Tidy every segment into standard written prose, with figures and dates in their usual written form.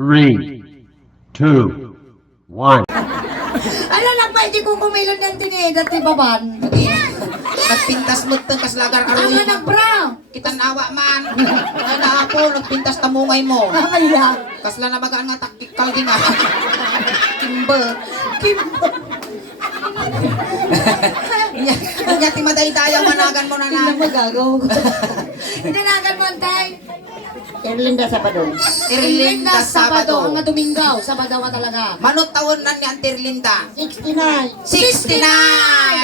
3, 2, 1. Ano lang pa, hindi ko kumilon ng tinida, tibaban. Nagpintas mo ito, kaslagar Ano aroy na, bro? Kita nawa man. Ay na ako, nagpintas tamungay mo. Kaya, Kasla na bagaan nga taktikal din nga. Kimber. Kanya timaday-dayang managan mo na hindi na. na magagaw. Itinagan mo, antay. Erlinda Sabado. Irlinda Sabado. Ang Domingaw, Sabado ka talaga. Manot taon na ni Antirlinda. 69. 69!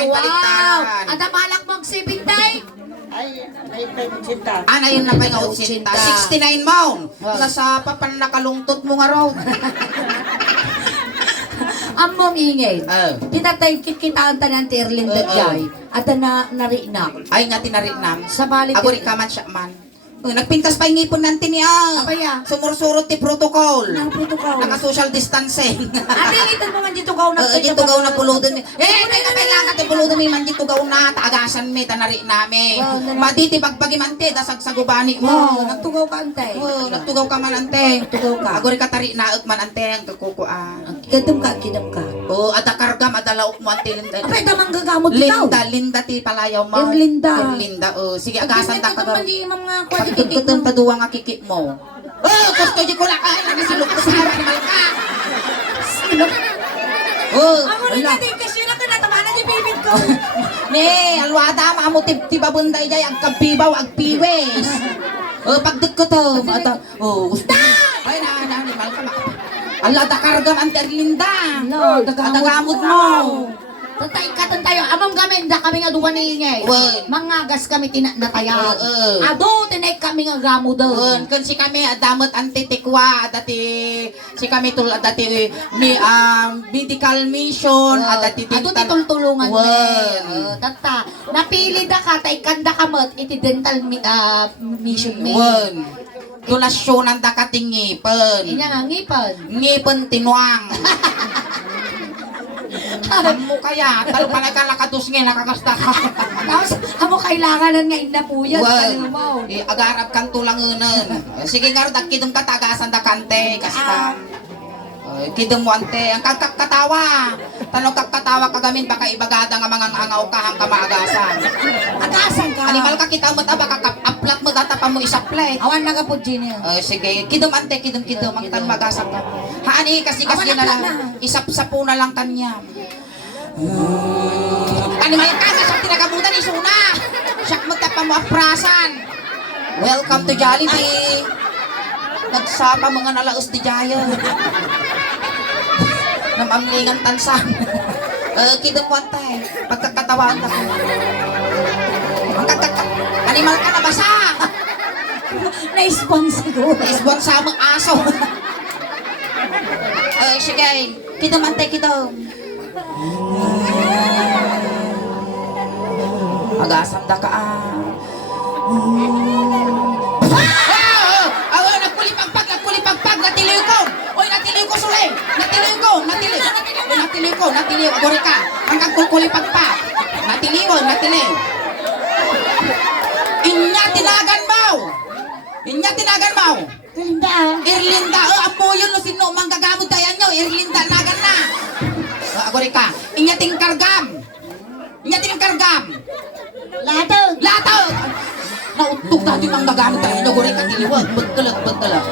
Wow! Baliktaran. At ang malak mong sipintay? Ay, may pagkita. Ana yun na pa nga 80. 69 mo. Nasa papan nakalungtot mo nga raw. Ang mong ingay. Oh. Kitaan tanan ti Erlinda Jay. At na narinak. Ay nga tinarinam. Sa balit. Ako rin ka man siya man. Nagpintas pa yung ngipon natin niya. Apaya. Sumursurot ti protocol. Ang protocol. Naka-social distancing. Ate, itan mo man dito gaw na. Dito gaw na puludon mi. Teka kailangan ti puludon mi man dito gaw na. Taagasan mi, tanari nami. Maditi pagpagi man ti, dasag sa gubani mo. Wow, nagtugaw ka, antay. Nagtugaw ka man ante. Nagtugaw ka. Ako rin katari naag man ante. Ang kakukuan. Gadam ka. Ada kargam, ada laok mo ante. Apay, damang gagamot ikaw. Linda ti palayaw mo. Erlinda. Sige, agasan ta ka. Mga Pagkagkatan pa duwa nga kikik mo. Gusto di ko lang ay nagasilok ko sa animal ka. Ako rin natin kasi na kinatabanan ni bibig ko. Ne, alwada maamo tibabunday jay ag kabibaw ag piwes. Pagdek ko to. Gusto. Ay na animal ka. Alada kargam ang terlinda. Dagamot mo. Ikatan tayo, among gamin, da kami nga duwa ni ingay. Mangagas kami tinatayag. Ado, tinay kami nga gamo daw. Kun si kami adamot antitikwa adati si kami tul adati medical mission adati Ado titultulungan tata, napili da ka, taikanda kamot, iti dental mission me. Donasyon ang dakating ngipon. Inya nga ngipan. Ngipon tinuang. Mo kaya, tal pala ka lakatus nga nakakasta ka. Tapos, amo kailangan nga inapuyan. Agarap kang tulangunan. Sige nga, kidong katagasan da kante. Kasi ka, kidong mo ante. Ang katawa. Tanong katawa kagamin, baka ibagada nga mga angaw ka hang kamaagasan. Agasan ka. Animal ka kita mo ta, baka aplat mo data pa mo isaplet. Awan na ka po, Gina. Sige, kidom ante, kidom. Ang tan magasap ka. Haani, kasi na lang. Isap-sapo na lang kanya. Animal ka, sa tinagabutan ni Suna. Siyak magtapa mo aprasan. Welcome to Jollibee. Nagsapa mga nalaos di Jaya. Namamlingan tansan. Kidom mo ante, pagkakatawaan ka. Animal ka na basa. Na-spawn siguro. Isbon sa amang aso. Sige, kidom ante, kidom. Agasam da ka nagkulipagpag, natiliw ko. Oy, natiliw ko suli. Natiliw. Agore ka. Hanggang kulipagpag. Natiliw. Inya tinagan mo. Erlinda, apo yun no sino manggagamot dayan nyo. Erlinda, nagan na. Agore ka. Inya ting kargam. Lataw. Nautog dati manggagamot dayan nyo. Agore ka tiliwag. Bagtalag.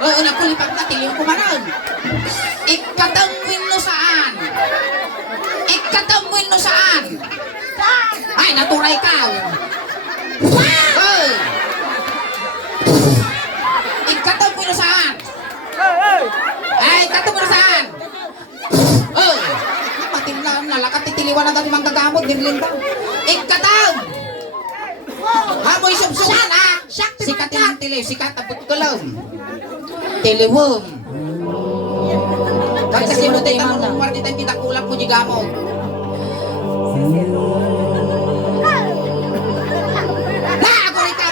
Nagkulipag natiliw ko manon. Ikatangwin no saan? Ay, naturay ka. Ikatangwin no saan? Matingnan, nalakat titiliwan na dati manggagamot. Dirlinda. Ikataw. Hamoy subsukan ha. Sikat yung tiliw. Sikat abot ko lang. Tiliwom. Kasi mo tayo mo nung wardi tayo tinakulak mo jigamot. Agore ka.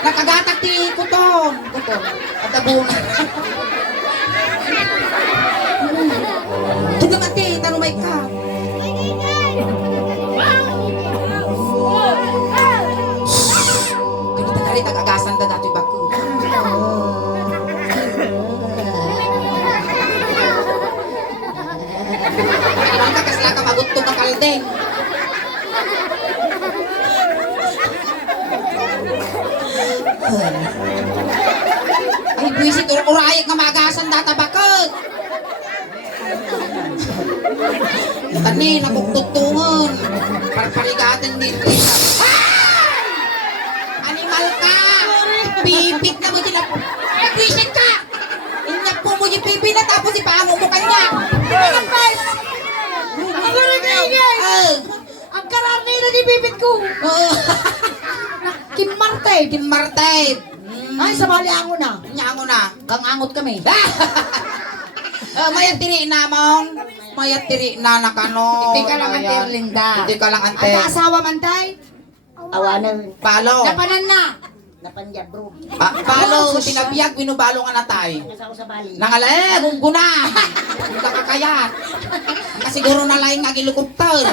Nakagatak ti kutong. At abong. Kita mati, tanumay ka. Kita kari tagagasan da dati ba? Iman ka kasla ka magutong ka kaldeng. Ay, buwisit, urayag nga magasan data bakit? Tani, nakuktutungon. Parparigatin din rin. Animal ka! Pipit na mo sila. Ay, buwisit ka! Inyak po mo yung pipi na tapos ipaamo mo kanya. Ang garagay! Ang kararni na ni bibit ko! Kimarte! Kim Marte. Ay, sabali ako na. Nyango na. Gangangot kami. Mayat tiri na mong. Mayat tiri na nakano. Hindi ka lang ante Erlinda. Hindi ka lang ante. Ang asawa mantay? Awanan. Palo. Napanan na. Napanjab bro. Palo, tinabiyag, binubalo nga na tayo. Nasa ko sa bali. Nangalag, guna. Hindi ka kakayat. Kasiguro na laing nga gilukupter.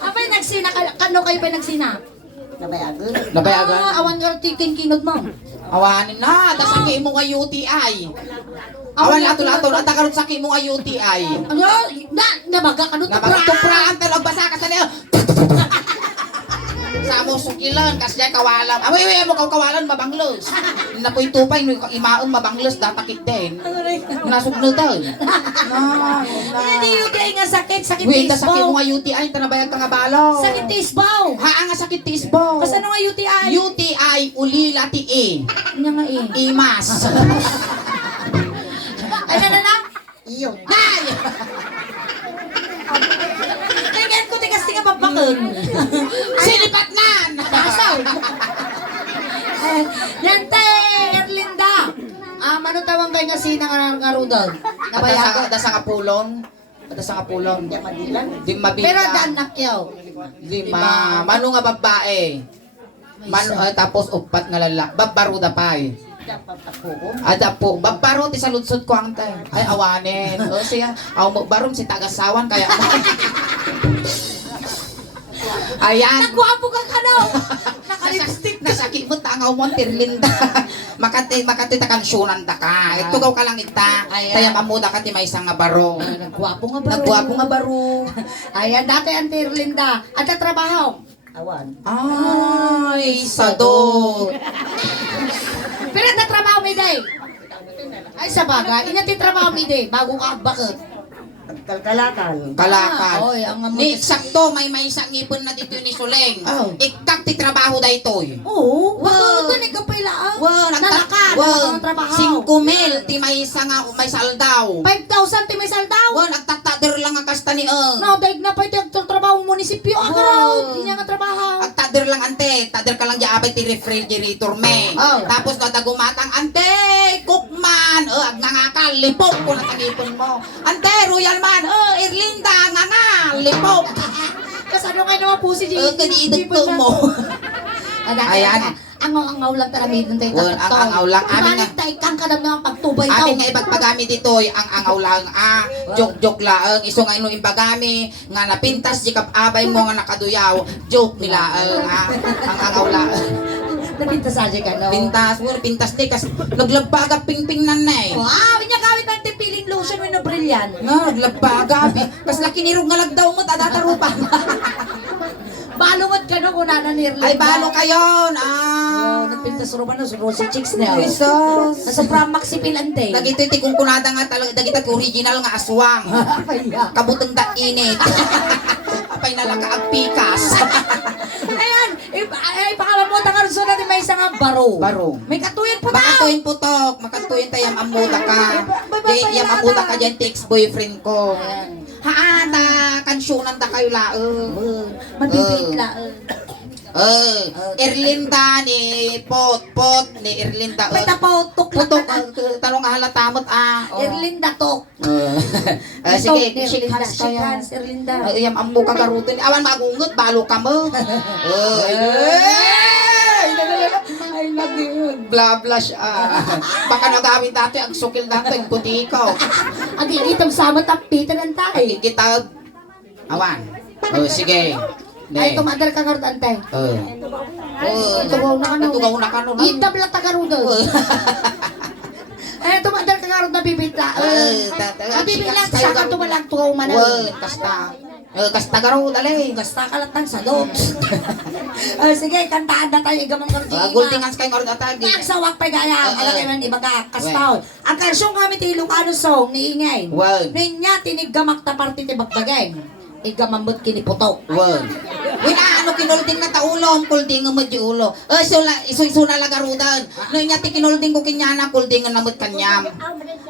Apay nagsina, kano kayo pa nagsina? Nabayagan. Nabayagan. Awan nga tikin kinod mo. Awanin na, dasaki mo nga UTI. Awan lato-lato, at karon saki mo nga UTI. Ano? Nabaga kano Tupraan talaga basa ka sa niyo. Sa mo sukilan, kasi kawalan. Away, mo kawalan, mabanglos. Napoy tupay, imaon mabanglos, datakit din. Nasugno tayo. Hindi yung kaya nga sakit Wait, sakit mo tisbaw. nga UTI, tanabayag ka nga balo. Sakit tisbaw. Haa nga sakit tisbo. Kasi ano nga UTI? UTI, ulila ti E. Ano nga eh? Imas. Ano na? Iyo. Ay! Tingnan ko, tigas tinga babakon. Silipat nan! Kasaw. Yante, Erlinda. Manutawang kayo nga sinang ngarudol. Nabayago. Dasa nga pulon. Dasa nga pulon. Hindi madilan. Di mabila. Pero danak yaw. Lima. Mano nga babae. Tapos upat nga lalak. Babaruda pa eh. Ada po. Babaro ti sa lutsod ko ang tay. Ay awanin. O siya. Aw mo barom si tagasawan kaya. Ayan. Nagwapo ka kano. Nakalipstick. Nasakit mo tangaw mo Tirlinda. Makati ta kansyonan da ka. Ito gaw ka lang ita. Ayan. Taya mamuda ka ti may isang nga baro. Nagwapo nga baro. Nagwapo nga baro. Ayan, dati ang Erlinda. At trabaho. Awan. Ay, sadot. Pero nagtatrabaho mi day. Ay sa bagay, inati trabaho mi day bago ka bakit. Kalkalakan. Kalakal. Oy, ang Ni sakto may isang ngipon na dito ni Suleng. Oh. Ikak ti trabaho da ito. Oo, Wow. wow, ni ka pala. Wow, nalakan, wow, ang trabaho. 5,000 ti may isa nga may saldaw. 5,000 ti may saldaw. Wow, nagtatader lang ang kasta ni No, daig na pa ito trabaho munisipyo. Ang Wow. araw, hindi niya nga trabaho. At tader lang ante, tader ka lang diabay ti refrigerator me. Oh. Tapos nadagumatang ante, cookman, agnangakal, lipok ko na tanipon mo. Ante, royal man, Erlinda, nganga, lipok. Kasi ano kayo naman po si Kaniidagto mo. Ayan. Ang lang talaga dito tayo. Well, ang angaw lang. Amin nga, Ibalit tayo kang kadam na pagtubay daw. amin nga ipagpagami dito, ang angaw lang, joke laang, iso nga ino impagami, nga napintas, jikap abay mo nga nakaduyaw, joke nila, ang angaw lang. Napintas aja ka, no? Pintas di, kasi naglagbaga ping-ping nan na eh. Wow, inyagawin ng tipiling lotion when na brilliant. Nga, naglagbaga, kasi lakinirog nga lagdaw mo, tadatarupa. Balungod ka no kung nana ni Erlinda. Ay, balo kayon, Oh, nagpintas ro ba no? Rosy Chicks na. Jesus. Nasa Pramax si Pilante. Dagito iti kung kunada nga talaga, dagito original nga aswang. Kaya. Kabutang da init. Apay na lang kaagpikas. Ayan, ipakala mo tangar sunod may isang baro. Baro. May katuyin po daw. Makatuin putok, makatuin tayo amuda ka. Di, yung amuda ka dyan, ex-boyfriend ko. Ayan. Haata, kansyonan da kayo lao. Mabibit la. Erlinda ni Pot, ni Erlinda. May tapotok Putok, lang. tanong nga halatamot Erlinda tok. Sige, Tok, shake Erlinda, hands shake kayo. hands, Erlinda. Ayam ambo ka garutin. Awan magungot, balo ka mo. Ay, lagi. Blah, blah siya. Baka nagamit dati ang sukil nato, yung puti ko. Ang iitong sama tapitan ng tayo. Ay, kita. Awan. Sige. Ay, tumadal ka karot antay. Tugaw na ka no. Tugaw na ka no. Itab lang tagarudo. Ay, tumadal ka nga rin nabibita. Nabibila Kasta sa katumalang tuwaw man. Kasta. Kasta garo, dali. Basta kalatan sa loob. Sige, kantaan na tayo. Igamang karo Gultingan sa kayo nga rin atagi. Nagsawak pa gaya. Alagay man iba ka. Kastaw. Ang karsyon kami ti Ilocano song ni Ingay. Ninya tiniggamak ta parte ti bagdagay. Igamambot kiniputok. Wala, ano kinulding na taulong, kulding mo di ulo. Isu na lagarudan. No niya ti kinulding ko kinyana, kulding na mo't kanyam.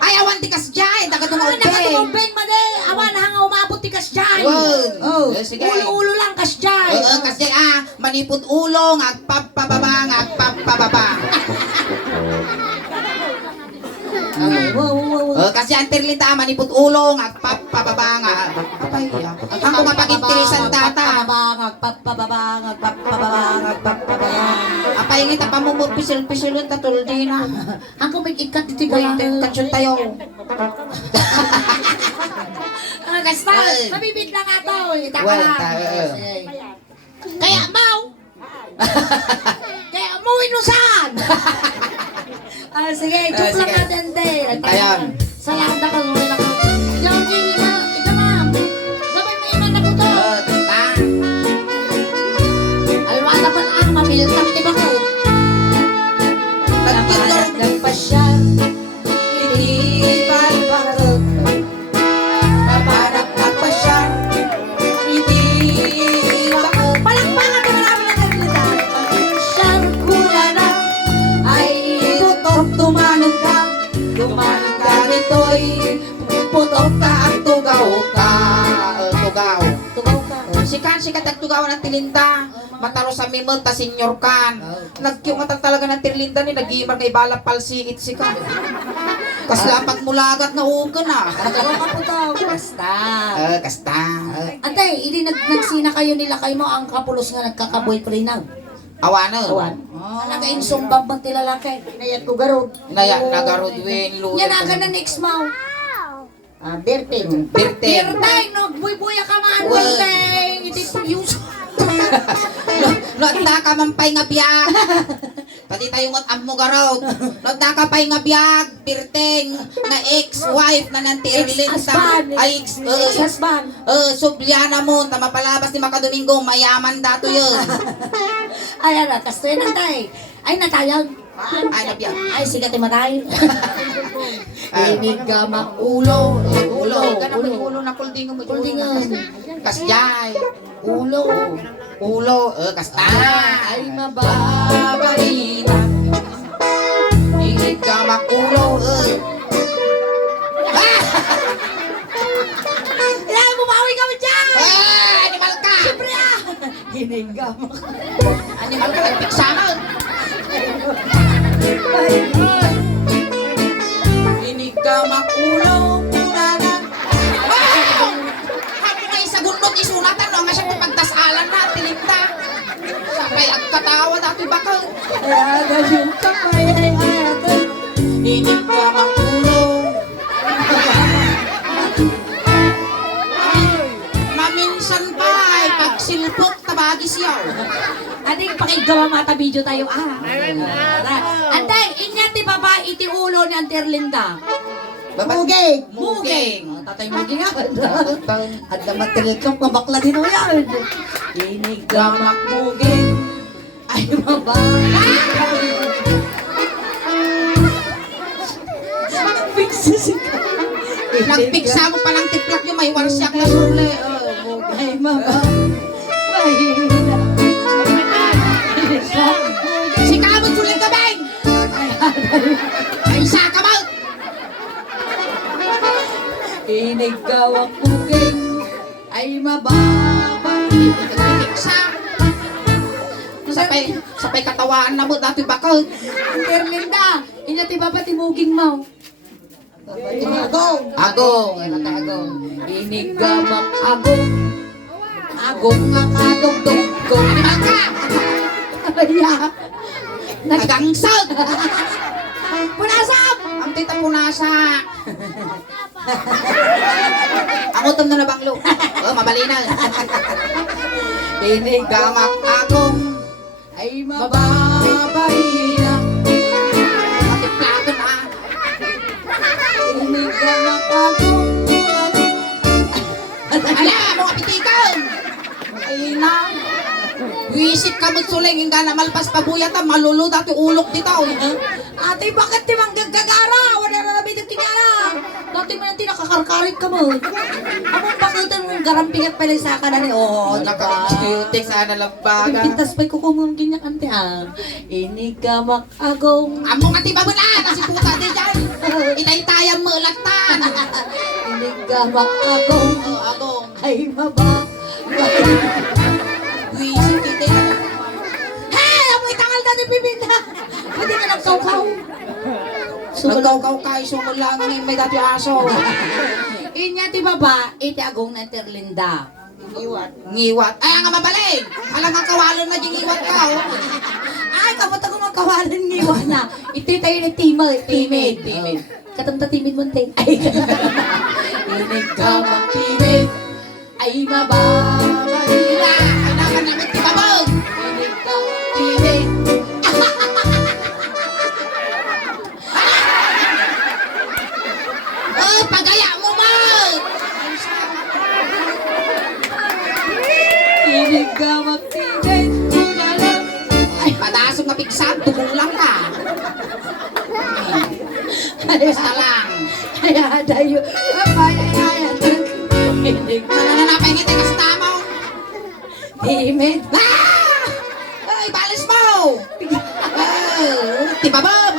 Ay, awan ti kasjay, dagat mga ubeng. Nakatubeng man eh. Awan hanga umabot ti kasjay. Sige. Ulo-ulo lang kasjay. Kasi manipod ulo, ngagpapababa, ngagpapababa. Kasi ang tirlita, manipod ulo, ngagpapababa, ngagpapababa. Ang kung mapag-interesan tata. Apay nga ita pamumot pisil-pisilun tatuldi na. Ang kumig ikat iti Uy, ba? katsyon tayo. Kasta, mabibit lang nga to. Itaka Well, lang. ta- Kaya mau. Kaya mau inusan. Sige, joke lang sige. natin din. Ayan. Salada ka, wala ka. Yung ima, ika ma'am. Sabay mo iman na po to. Alwada pa ang mamiltang tiba ko. Nagpasya, hindi balbakot. Napanak nagpasya, hindi bakot. Palakpakan ka namin ang nagkita. Siyang kula na ay tutok tumanong ka. Tumanong ka nito'y putok ka at tugaw ka. Tugaw. Tugaw ka. Sikat at tugaw ng tilinta. Mataro sa mimot, ta senyor kan. Nagkiumatan talaga ng tilinta ni nagimar nga ibalap palsikit si kan. Kaslapat mulagat na ugan na. Tugaw ka po to. Basta. Kasta. Antay, hindi nagsina kayo nila kayo mo ang kapulos nga nagkakaboyfriend na. Awana. Awan. Nagain sumbab bang tilalaki. Nayat ko garod. Nagarudwin, luyan. Yan aga na next mo. Bertin. Birten. Birthday, no, buy-buya ka man, Well. birthday. Iti yung... Nagda ka man pa'y nga biyag. Pati tayo mat am mo garod. Nagda ka pa'y nga biyag. Birteng. Nga ex-wife na nanti Erlinta. Ex-husband. Ay, Ex-husband. subliana mo. Ta mapalabas ni Makadomingo. Mayaman dato yun. Ay, ara, kasto yan antay. Ay, natayag. Ay, nabiyag. Ay, sige, timatay. Inig ka makulo. Ulo. Ganun mo yung ulo na kuldingo mo. Kuldingan. Kasyay. Ulo. Ulo. Kasta. Ay, mababalina. Inig ka makulo. Kailangan bumawi kami dyan! Animal ka! Siyempre ah! Inig ka Animal ka. Nagpiksaman. Inig ka makulo. Purana. Hapo nga isa gunot isunatan. No? Nga siya pagdasalan na. Tilinta. Sabay ang katawa dati bakal. Inig ka makulo. Maminsan pa ay pagsilpot tabagis yaw. Ating pakigawa mata video tayo Antay, inya ti baba iti ulo ni Auntie Erlinda. Mugig. Muging. Tatay Muging nga. At na material kang pabakla din mo yan. Inig Gamak muging. ay baba. Nagpiksa mo pa ng tiplak yung may warsyak na surle. Ay maba. Si Kamot suling ka bang? Ay isa ka ba? Inig gawak Muging ay mababa. Nagpiksa. Sapay katawaan na mo dati bakal. Auntie Erlinda, inya ti baba ti Muging mo. Agong. Agong. Inig gamak agong. Agong nga kadugdog. Animal ka. Kaya. Nagangsag. Punasap! Ang tita punasa. Ang utom na nabanglo. Mabalinaw. Inig Gamak agong. ay mababalina. Pati plato na. gamak agong. Ala, mga pitikan! Ay na. Wisit ka mo suling, hindi na malpas pabuyatan, malulod at ulok dito. Ate, bakit di manggagagara? Wala na namin yung tingara. Dati mo nanti nakakarkarit ka mo. Among pakitan mong garampingat pala sa kanan ni Oo, diba? Nakakayutik sana lang baga. Pintas pa'y kukumong ganyan ante inigamak agong. Among ati ba mo na? Kasi puta din dyan. Itay-tayang mo, laktan. Inigamak agong. Agong. Ay maba. Wisit kita na. Hey! Amoy tangal na ni Pipinda! Hindi ka nagkaukaw. Nagkaukaw ka, sumulang ng may dati aso. Inya ti baba, iti agong na terlinda. Ngiwat. Ay, ang mabaling. Alang ang kawalon na yung ngiwat ka, oh. Ay, kapot ako magkawalan ngiwa na. Iti tayo ni timid. Timid. Katamta timid mo, te. Ay, inigamak timid. Ay, mababay na. Ay, naman namin tibabog. Inigamak timid. Oh, pagaya mo, Mag. Inigamak timid. Tulala. Ay, padasong na piksan, tumulang ka. Basta lang. Ay, adayo. Ay, Nananapay ngiti ka sa tamaw. timid. Ay, balis mo. Tibabog.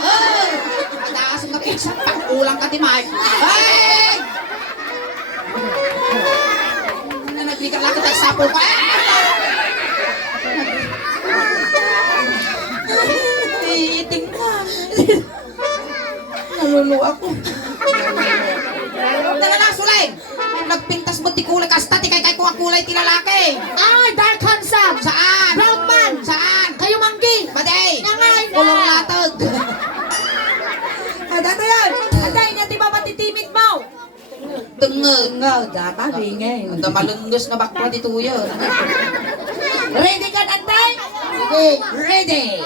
Padasong na piksan, pakulang ka, Timay. Ay! Nagbigay lang kita sa sapo ko. Tingnan. Naluluwa ko. Dala sulay. Nagpintas mo ti kulay kasta ti kay ko ang kulay ti lalaki. Ay, dark handsome. Saan? Brown man. Saan? Kayo manggi. Baday. Nangay na. Kulong latag. Adato yan. Aday na ti mapatitimid mo. Tengeg. Nga, data bingay. Ang malunggos na bakla dito yun. Ready ka na, Tay? Ready.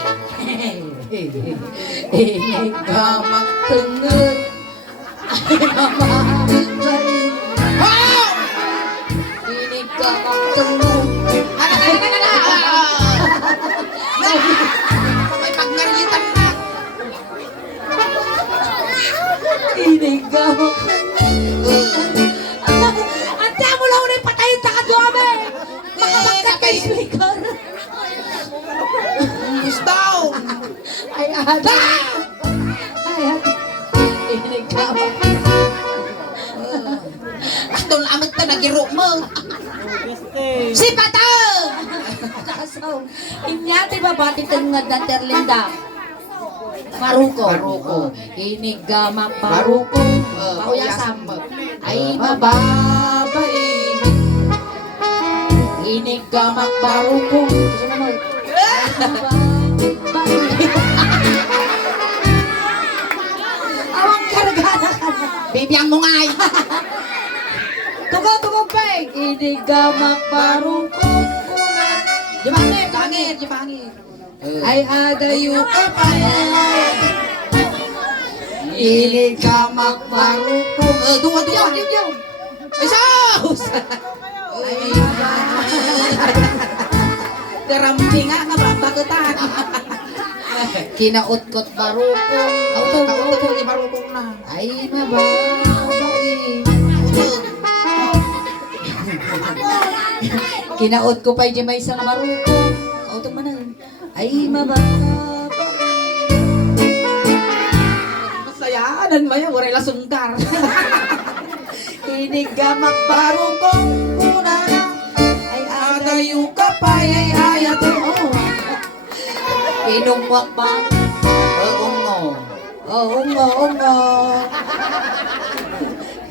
Gamak tengeg. Ay, mamabay. Oh! Ini gamak tengeg. May pagnaritan na. Ini gamak Ante mo lang ulit patayin ta ka duwame. Makabagkat kay speaker. Gustaw. Ay, ada. Ay, ada. Ini gamak. Doon amit na nagiro mo. Si Patang! Kaso, inyati ba batik tengad na terlinda? Maruko. Maruko. Ini gamak maruko. Pauyasam. Ay, mababay. Ini gamak maruko. Gusto mo mo? Awang kargana ka na. Bibiyang mo nga ay. Tugog, peg. Ini gamak maruko. Jibangir, jibangir, jibangir. Ay adayu kapay. Ini gamak maruko. Dua. Ay, saus! Ay, Garampi nga ka ba? Bagutan. Kinautkot maruko. Auto. Ito, ibarukong na. Ay mababay. Kinaot ko pa yung may isang maruko. Auto man na. Ay mababay. Masayaanan mo yun, wala sungkar. Inigamak maruko. Una na. Ay adayu kapay. Ay ayato. Inumwak ba? Oo nga.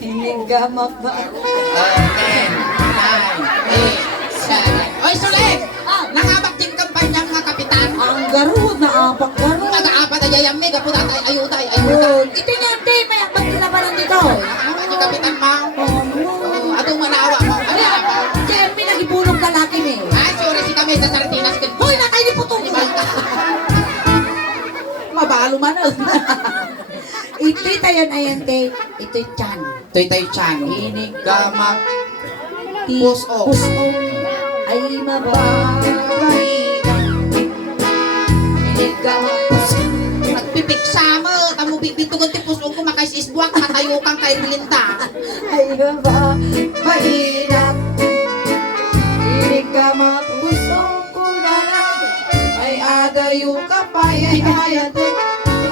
Inigamak maruko. 10, 9, 8, 7. Oy, Sulik! Nangabak din kampanya mga kapitan. Ang garud na apak garud. Nag-aapat na yayami, kaputatay, ayutay. Ito nga, te, may akbang nila pa lang dito. Nakakamit yung kapitan mo. Atong manawa mo. Ano yan ako? Kaya may nagibulong lalaki ni. Ay, sorry si kami sa Sardinas. Hoy, nakay ni Putong. Mabalo man. Ito Tita yun, ayan, te. Ito'y chan. Toy tayo chan. Gamak. Puso. Puso ay mababay. Inigamak puso. Nagpipiksa mo. Tamo bitugon ti puso ko makaisisbuak. Matayo kang kay Belinda. Ay mababay na. Inigamak puso ko na lang. Ay adayo ka pa. Ay ayat.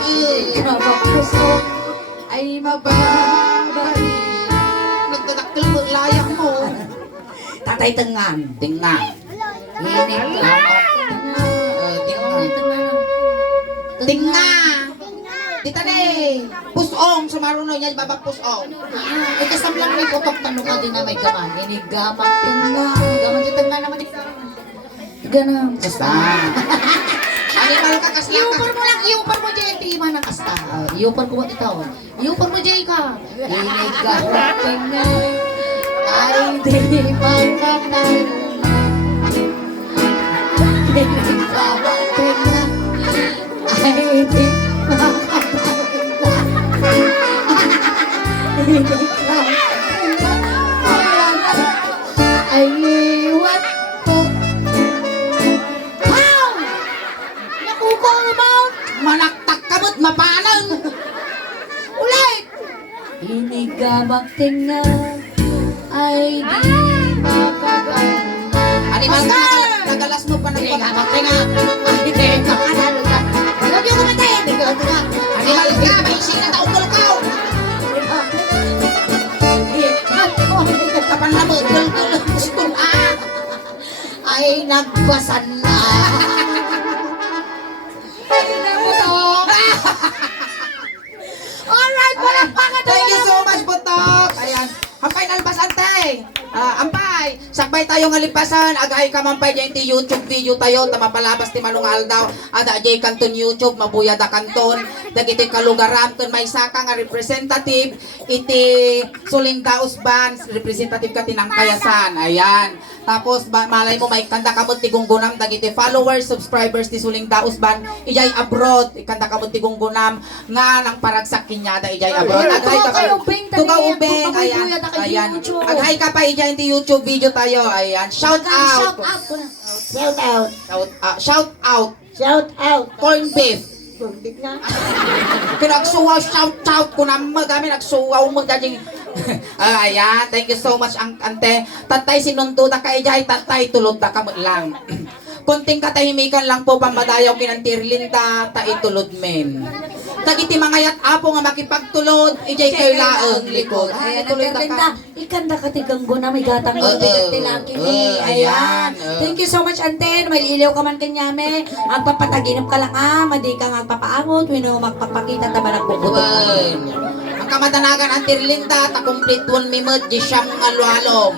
Inigamak puso ay mababay. Nagdadakil mo layak mo. Tatay tengan. Tingnan. Inigamak Tingnan. Dita na pusong. Sumaruno niya. Baba pusong. Ay kasam lang may putok tanong ka din na may gaman. Inigamak tengan. Gaman dito nga naman. Ganun. Basta. Animal ka kasla ka. Iupar mo lang, iupar mo dyan, tima ng kasta. Iupar ko mo ito. Iupar mo dyan ka. Inigamak tengan. Ay di magkatay. Inigamak tengan. Ay di ay iwan ko. Pow! Nakuko ang amount. Manaktak kamot mapalang. Ulit! Inigamak tinga ay di makaganda. Animal ka. Master! Nagalas mo pa ng Inigamak tinga ay di makaganda. Huwag yung kumatay. Inigamak tinga. Animal ka. May sinataukol ka. Kapan na mo. Gusto Ay nagbasan na. Ay nabutok. Alright, walang pangat. Thank you so much, Butok! Ayan. Hampay na albasante! Ampay! Sakbay tayo nga lipasan. Agay ka mampay dyan ti YouTube video tayo. Tamapalabas ti manungal daw. Ada jay kanton YouTube. Mabuya da kanton. Dagiti kalugaram. Kun may saka nga representative. Iti Suling Daos Band. Representative ka tinang kayasan. Ayan. Tapos malay mo may kanda kamot ti gunggunam. Dagiti followers, subscribers ti Suling Daos Band. Ijay abroad. Ikanda kamot ti gunggunam. Nga nang paragsak kinyada. Ijay abroad. Agay ka pa. Tugaw ubeng. Ayan. Ayan. Agay ka pa ijay ti YouTube video tayo. Ayan. Shout out. Shout out ko na. Shout out. Shout out. Shout out. Corn beef. Kumbit na. Pinagsuwaw, shout out ko na magami nagsuwaw mo dyan. Ayan, thank you so much ang ante. Tatay sinuntuda ka ijay, tatay tulod da ka mo lang. Konting katahimikan lang po pamadayaw kinantirlinda, ta itulod men. Tagiti mga yat apo nga makipagtulod, ijay kayo laang likod. Ayan, Tuloy da Linda, ka. ikanda ka tiganggo na may gatang mo tilang kini. Ayan. Ayan. Thank you so much, Anten. May ilaw ka man kanyame. Ang papataginap ka lang madi ka nga papaangot, wino magpapakita taba nagpuputok. Wen. Ang kamadanagan ang tirlinda, ta complete 1 minute, di siyang alwalom.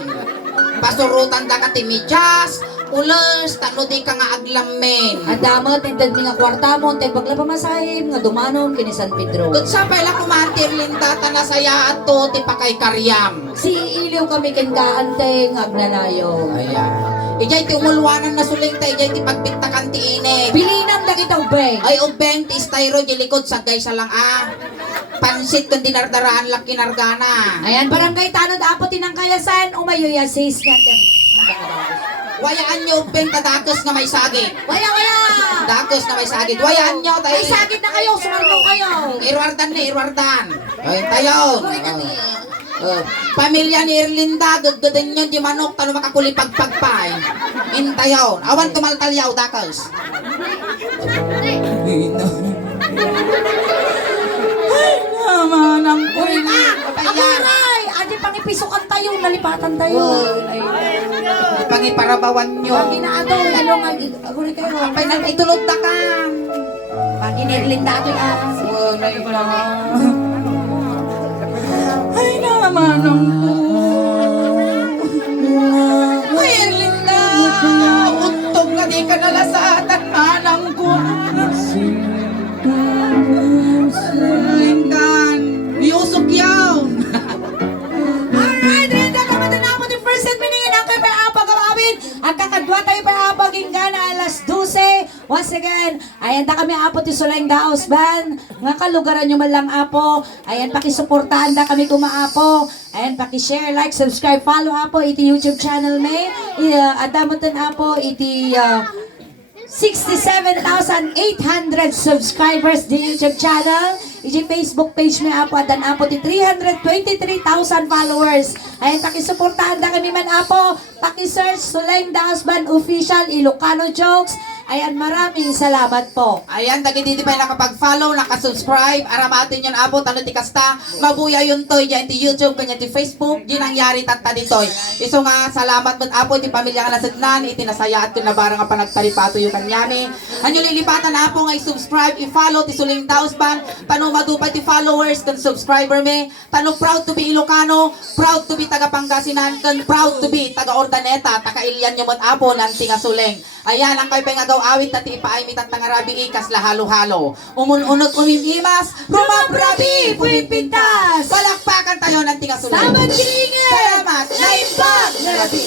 Pasurutan da ka timidyas, ulas, tano di ka nga aglamen. Ang damo, tindad mi nga kwarta mo, tindad pagla pamasahim, nga dumanon kini San Pedro. Kung sa pala kumantirlinda, tanasaya ato, ti pakay karyam. Si ilaw kami kenggaan nga agnanayo. Ayan. Ijay ti umulwanan na suling ta, ijay ti pagpintakan ti inek. Pilinam na kita ubeng. Ay, ubeng, ti styro, di likod, sagay sa lang Pansit kung dinardaraan lang kinargana. Ayan, barangay tanod apo tinang kayasan, umayuyasis nga. Wayaan nyo, ubeng, tadakos nga may sagit. Waya, waya! Dakos na may sagit. Wayaan nyo, tayo. May sakit na kayo, sumarno kayo. Irwardan na, irwardan. Ayun tayo. Pamilya ni Erlinda, gagdadan nyo, di manok, talo makakulipagpagpay. Intayaw. Awan tumaltalyaw, dakos. Naman ang kuring. Aguray! Adi pangipisukan tayo, nalipatan tayo. Pangiparabawan nyo. Pag inaado, ano nga, aguray kayo. Apay na itulog na ka. Pag inirlinda ito Walay na. Ay naman ang Ay, Erlinda! Untog ka di ka nalasatan, manang ko. Kan, yusok yaw. Alright, Rinda, kamata na mo the first set miningin ang kay Paapag awawin. Ang kakadwa tayo Paapag ingana alas 12. Once again, ayan da kami apo ti Suleng Daos Ban. Nga kalugaran nyo man lang apo. Ayan, pakisuportahan da kami kumaapo. Ayan, pakishare, like, subscribe, follow apo iti YouTube channel may. Adamutan apo iti 67,800 subscribers di YouTube channel. Iti Facebook page may apo adan apo ti 323,000 followers. Ayan, pakisuportahan da kami man apo. Pakisearch Suleng Daos Ban Official Ilocano Jokes. Ayan, maraming salamat po. Ayan, dagiti pa nakapag-follow, nakasubscribe, aramatin yun abo, talo ti kasta, mabuya yun toy, dyan ti YouTube, kanya ti Facebook, di nangyari tatta ditoy. Iso nga, salamat mo apo, ti pamilya nga nasadnan, iti nasaya at tinabara nga panagtalipato yung kanyami. Anyo lilipatan apo nga i-subscribe, i-follow ti Suleng Daos Ban, tano madupay ti followers, kan subscriber me, tano proud to be Ilocano, proud to be taga Pangasinan, kan proud to be taga Ordaneta, taga Ilian yung apo, nanti nga Suleng. Ayan, ang kay pengagaw awit at ipaay mitat ng arabi ikas lahalo-halo. Umununod imas, rumabrabi, pumipintas. Palakpakan tayo ng tinga Suleng. Salamat, Kiringin! Salamat, naimbag na rabi.